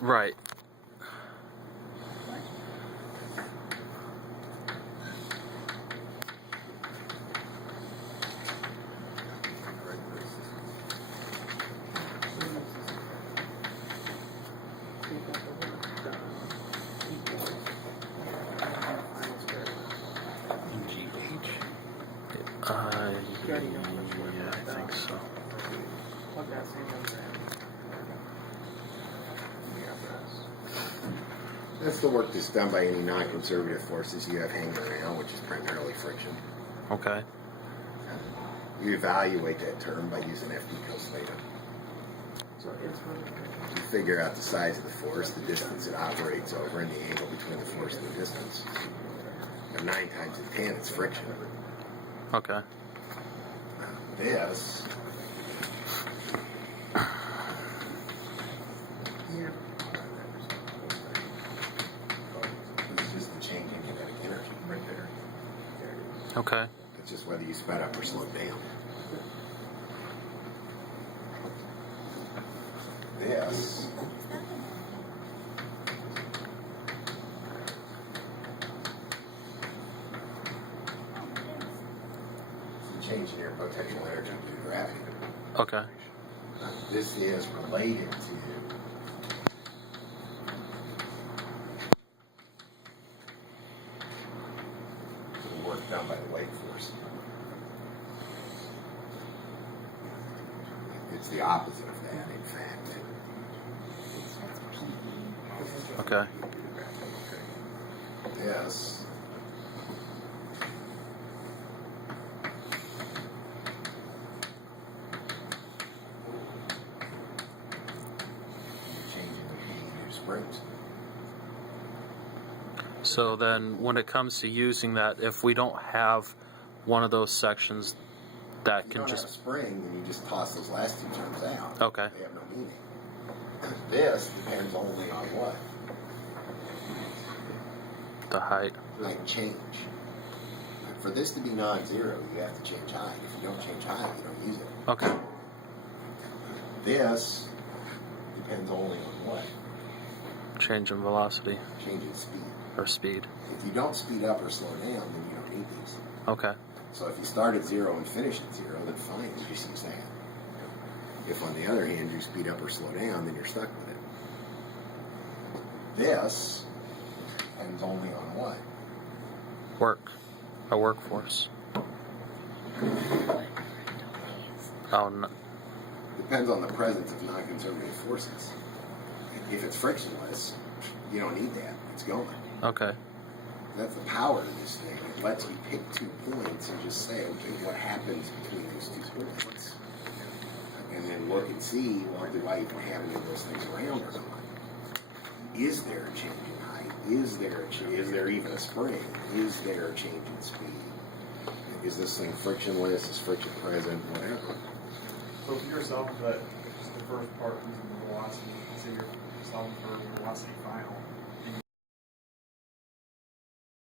Right. Yeah, I think so. That's the work that's done by any non-conservative forces you have hanging around, which is primarily friction. Okay. You evaluate that term by using FD Cos-Theta. You figure out the size of the force, the distance it operates over, and the angle between the force and the distance. Now, 9 times in 10, it's friction. Okay. This is just the change in kinetic energy right there. Okay. It's just whether you sped up or slowed down. This is the change in your potential energy due to gravity. Okay. This is related to the work done by the wave force. It's the opposite of that, in fact. Okay. This changing the springs. So then, when it comes to using that, if we don't have one of those sections, that If you can don't just have a spring, then you just toss those last 2 terms out. Okay. They have no meaning. This depends only on what? the height. Like change. For this to be non-zero, you have to change height. If you don't change height, you don't use it. Okay. This depends only on what? Change in velocity Change in speed. or speed. If you don't speed up or slow down, then you don't need these. Okay. So if you start at 0 and finish at 0, then fine, you just use that. If on the other hand you speed up or slow down, then you're stuck with it. This depends only on what? Work. A workforce. Oh, no. Depends on the presence of non-conservative forces. If it's frictionless, you don't need that. It's going. Okay. That's the power of this thing. It lets you pick 2 points and just say, okay, what happens between those 2 points? And then look and see, well, do I even have any of those things around or not? Is there a change in height? Is there even a spring? Is there a change in speed? Is this thing frictionless? Is friction present? Whatever. So if you're solving that, just the first part using the velocity, say you're solving for velocity final,